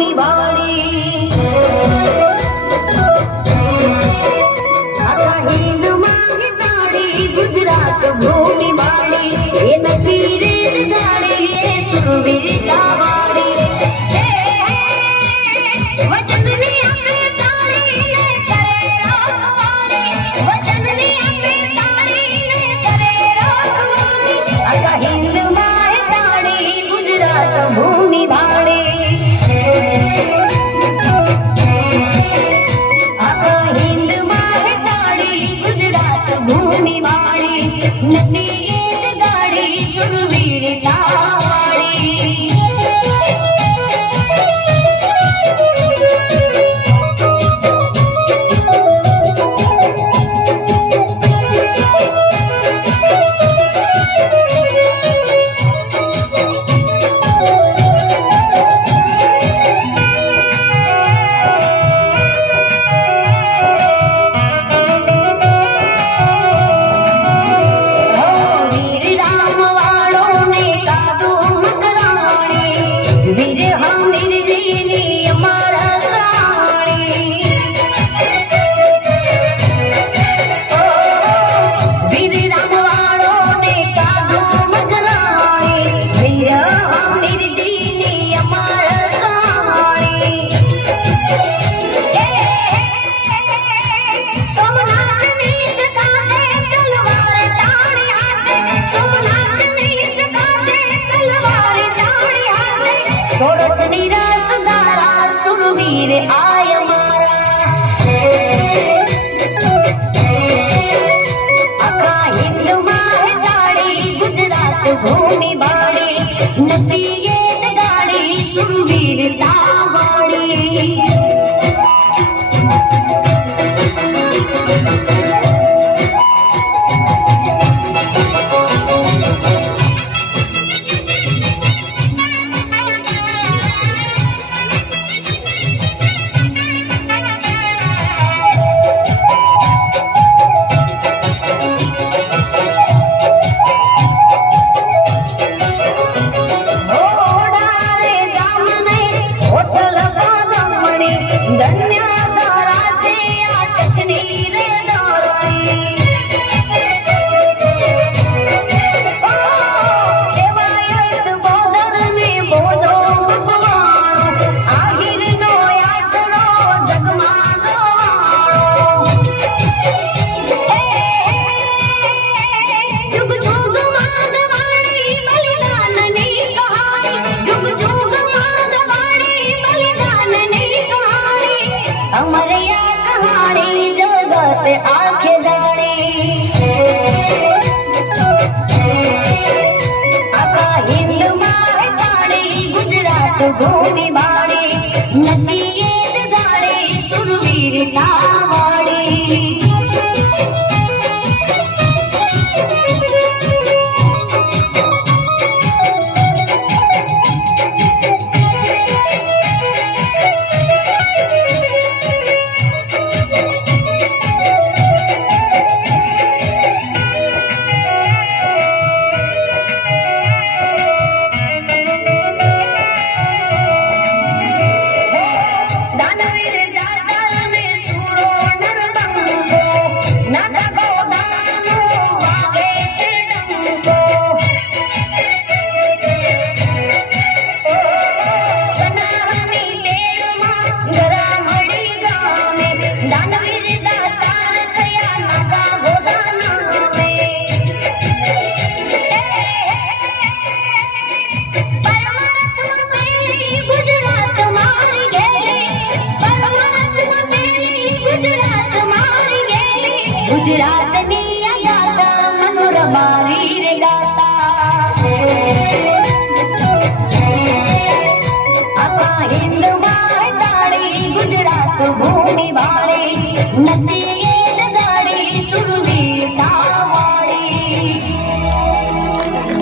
ભૂમિ વાળી આખા હિંદમાં તાળી ગુજરાત ભૂમિ વાળી એ નથી રેત ગાડી એ સુરવીરતા વાળી વચનની આપે તાળી ને કરે રાખવાળી વચનની આપે તાળી ને કરે રાખવાળી આખા હિંદમાં તાળી ગુજરાત ભૂમિ વાળી આખા હિંદમાં તાળી ગુજરાત ભૂમિ વાળી નથી એક ગાડી સુરવીરતા વાળી સોરઠની રસધારા સુરવીર આય મારા આખા હિંદમાં તાળી ગુજરાત ભૂમિ વાળી નથી એક ગાડી સુરવીરતા વાળી અમરયા કહાણી જગત આંખે જાણે આખા હિંદમાં તાળી ગુજરાત ભૂમિ વાળી નથી એક ગાડી સુરવીરતા વાળી ગુજરાતની યાદ મનોરમારી રે ગાતા આખા હિંદમાં તાળી ગુજરાત